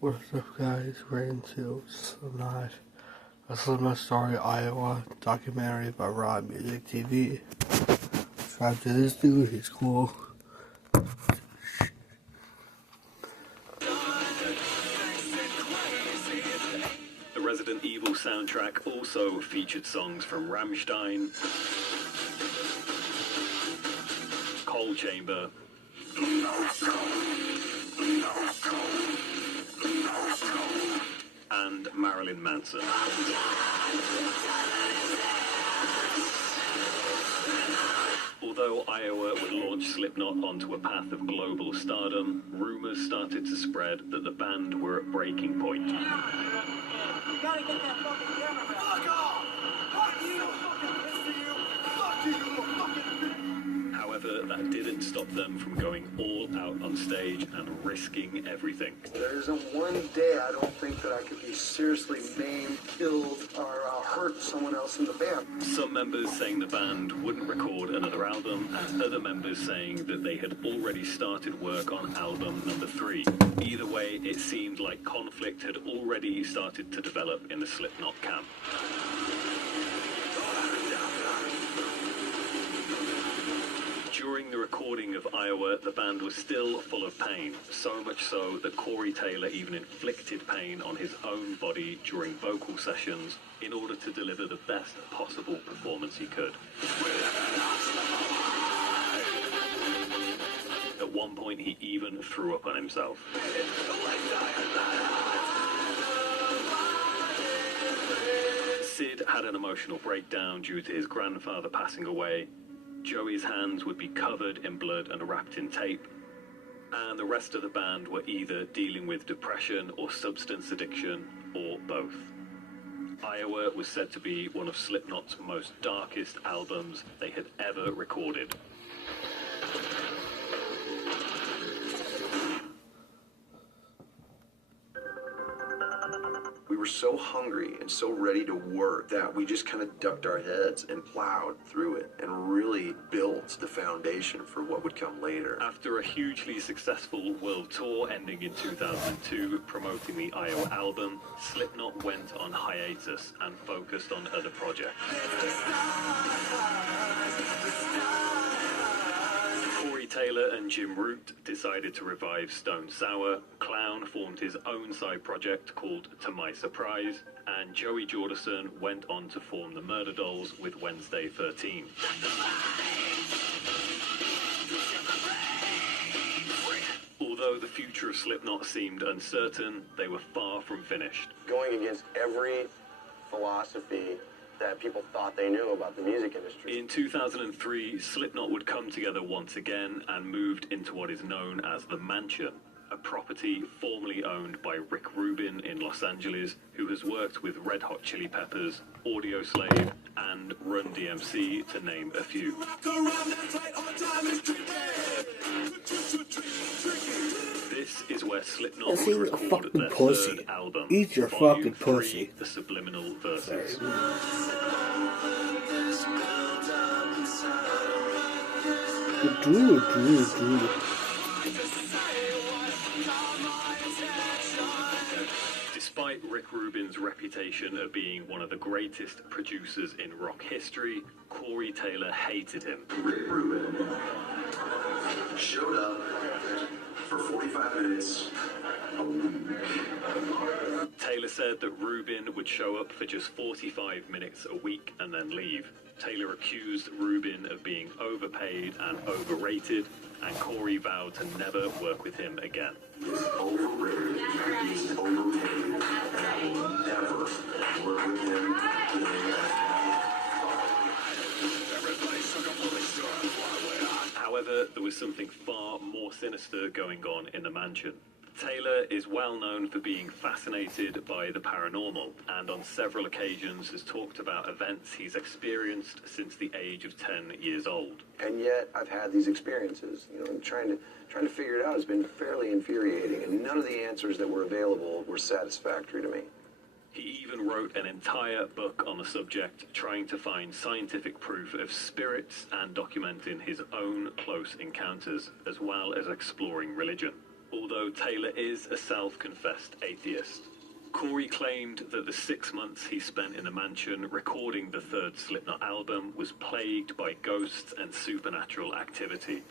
What's up, guys? We're into Slipknot, a Slipknot Story, Iowa documentary by Raw Music TV. Subscribe to this dude, he's cool. The Resident Evil soundtrack also featured songs from Rammstein, Coal Chamber, and Marilyn Manson. Although Iowa would launch Slipknot onto a path of global stardom, rumors started to spread that the band were at breaking point. You gotta get that fucking camera back. Fuck off! Fuck you! Fucking piss to you! Fuck you, you little fucking bitch! However, that didn't stop them from going all out on stage and risking everything. There isn't one day I don't think that I could be seriously maimed, killed, or hurt someone else in the band. Some members saying the band wouldn't record another album, and other members saying that they had already started work on album number 3. Either way, it seemed like conflict had already started to develop in the Slipknot camp. During the recording of Iowa, the band was still full of pain, so much so that Corey Taylor even inflicted pain on his own body during vocal sessions in order to deliver the best possible performance he could. At one point, he even threw up on himself. Sid had an emotional breakdown due to his grandfather passing away. Joey's hands would be covered in blood and wrapped in tape, and the rest of the band were either dealing with depression or substance addiction, or both. Iowa was said to be one of Slipknot's most darkest albums they had ever recorded. We were so hungry and so ready to work that we just kind of ducked our heads and plowed through it and really built the foundation for what would come later. After a hugely successful world tour ending in 2002 promoting the Iowa album, Slipknot went on hiatus and focused on other projects. Corey Taylor and Jim Root decided to revive Stone Sour, Clown formed his own side project called To My Surprise, and Joey Jordison went on to form the Murder Dolls with Wednesday 13. Although the future of Slipknot seemed uncertain, they were far from finished. Going against every philosophy that people thought they knew about the music industry. In 2003, Slipknot would come together once again and moved into what is known as the Mansion, a property formerly owned by Rick Rubin in Los Angeles, who has worked with Red Hot Chili Peppers, Audioslave, and Run DMC, to name a few. This is where Slipknot would record their third album, Eat your Volume fucking 3, pussy. The Subliminal Verses. Drew. Despite Rick Rubin's reputation of being one of the greatest producers in rock history, Corey Taylor hated him. Rick Rubin showed up for 45 minutes a week. Taylor said that Rubin would show up for just 45 minutes a week and then leave. Taylor accused Rubin of being overpaid and overrated, and Corey vowed to never work with him again. Overrated, he's overpaid, and I will never work with him again. However, there was something far more sinister going on in the Mansion. Taylor is well known for being fascinated by the paranormal, and on several occasions has talked about events he's experienced since the age of 10 years old. And yet I've had these experiences, and trying to figure it out has been fairly infuriating, and none of the answers that were available were satisfactory to me. He even wrote an entire book on the subject, trying to find scientific proof of spirits and documenting his own close encounters, as well as exploring religion. although Taylor is a self-confessed atheist. Corey claimed that the 6 months he spent in a mansion recording the third Slipknot album was plagued by ghosts and supernatural activity.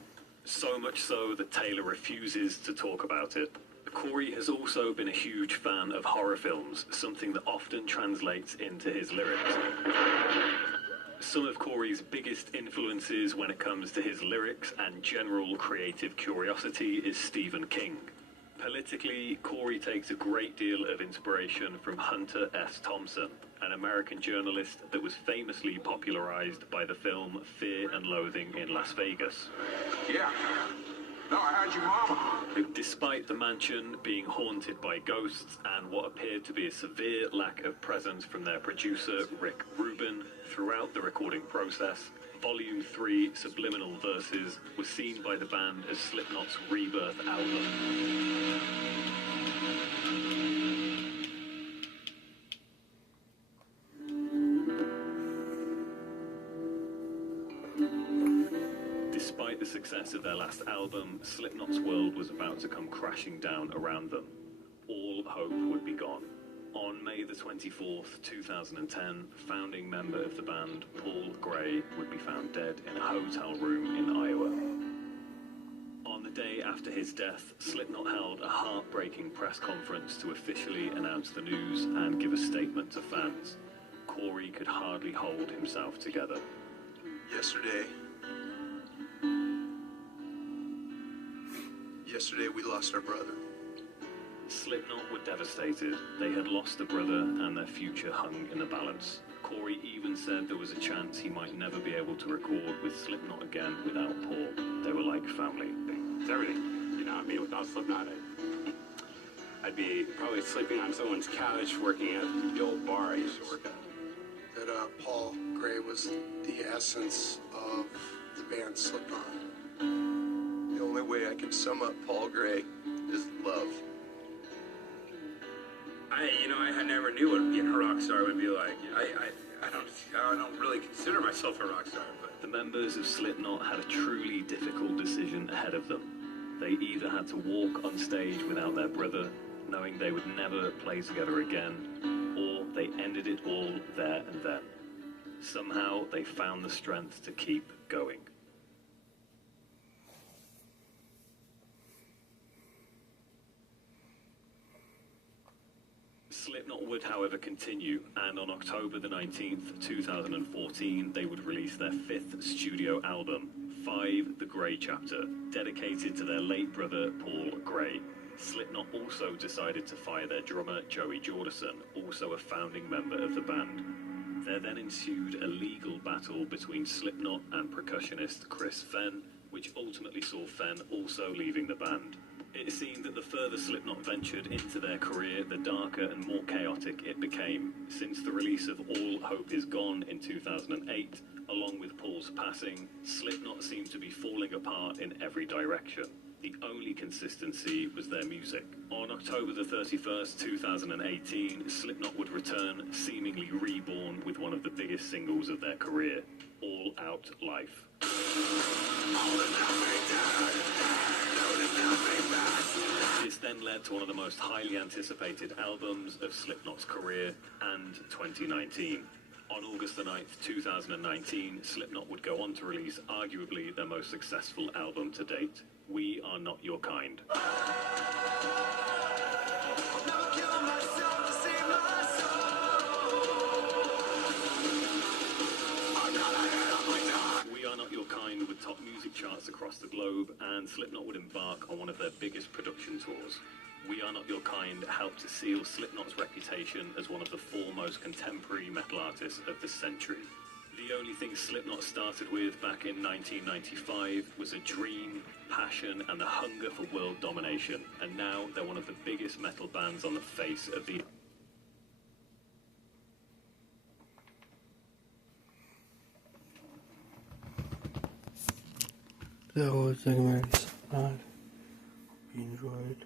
So much so that Taylor refuses to talk about it. Corey has also been a huge fan of horror films, something that often translates into his lyrics. Some of Corey's biggest influences when it comes to his lyrics and general creative curiosity is Stephen King. Politically, Corey takes a great deal of inspiration from Hunter S. Thompson, an American journalist that was famously popularized by the film Fear and Loathing in Las Vegas. Yeah. No, I heard your mama. Despite the mansion being haunted by ghosts and what appeared to be a severe lack of presence from their producer, Rick Rubin, throughout the recording process, Volume 3, Subliminal Verses, was seen by the band as Slipknot's rebirth album. Despite the success of their last album, Slipknot's world was about to come crashing down around them. All hope would be gone. On May the 24th, 2010, founding member of the band, Paul Gray, would be found dead in a hotel room in Iowa. On the day after his death, Slipknot held a heartbreaking press conference to officially announce the news and give a statement to fans. Corey could hardly hold himself together. Yesterday we lost our brother. Slipknot were devastated. They had lost a brother and their future hung in the balance. Corey even said there was a chance he might never be able to record with Slipknot again without Paul. They were like family. It's everything. You know, I mean, without Slipknot, I'd be probably sleeping on someone's couch working at the old bar I used to work at. That Paul Gray was the essence of the band Slipknot. The only way I can sum up Paul Gray is love. I never knew what being a rock star would be like. I don't really consider myself a rock star, but The members of Slipknot had a truly difficult decision ahead of them. They either had to walk on stage without their brother, knowing they would never play together again, or they ended it all there and then. Somehow they found the strength to keep going. Slipknot would, however, continue, and on October the 19th, 2014, they would release their 5th studio album, 5 The Grey Chapter, dedicated to their late brother, Paul Gray. Slipknot also decided to fire their drummer, Joey Jordison, also a founding member of the band. There then ensued a legal battle between Slipknot and percussionist Chris Fenn, which ultimately saw Fenn also leaving the band. It seemed that the further Slipknot ventured into their career, the darker and more chaotic it became. Since the release of All Hope Is Gone in 2008, along with Paul's passing, Slipknot seemed to be falling apart in every direction. The only consistency was their music. On October the 31st, 2018, Slipknot would return, seemingly reborn, with one of the biggest singles of their career, All Out Life. This then led to one of the most highly anticipated albums of Slipknot's career and 2019. On August the 9th, 2019, Slipknot would go on to release arguably their most successful album to date, We Are Not Your Kind. We Are Not Your Kind would top music charts across the globe, and Slipknot would embark on one of their biggest production tours. We Are Not Your Kind helped to seal Slipknot's reputation as one of the foremost contemporary metal artists of the century. The only thing Slipknot started with back in 1995 was a dream, passion, and the hunger for world domination, and now they're one of the biggest metal bands on the face of the... That was Slipknot. We enjoyed.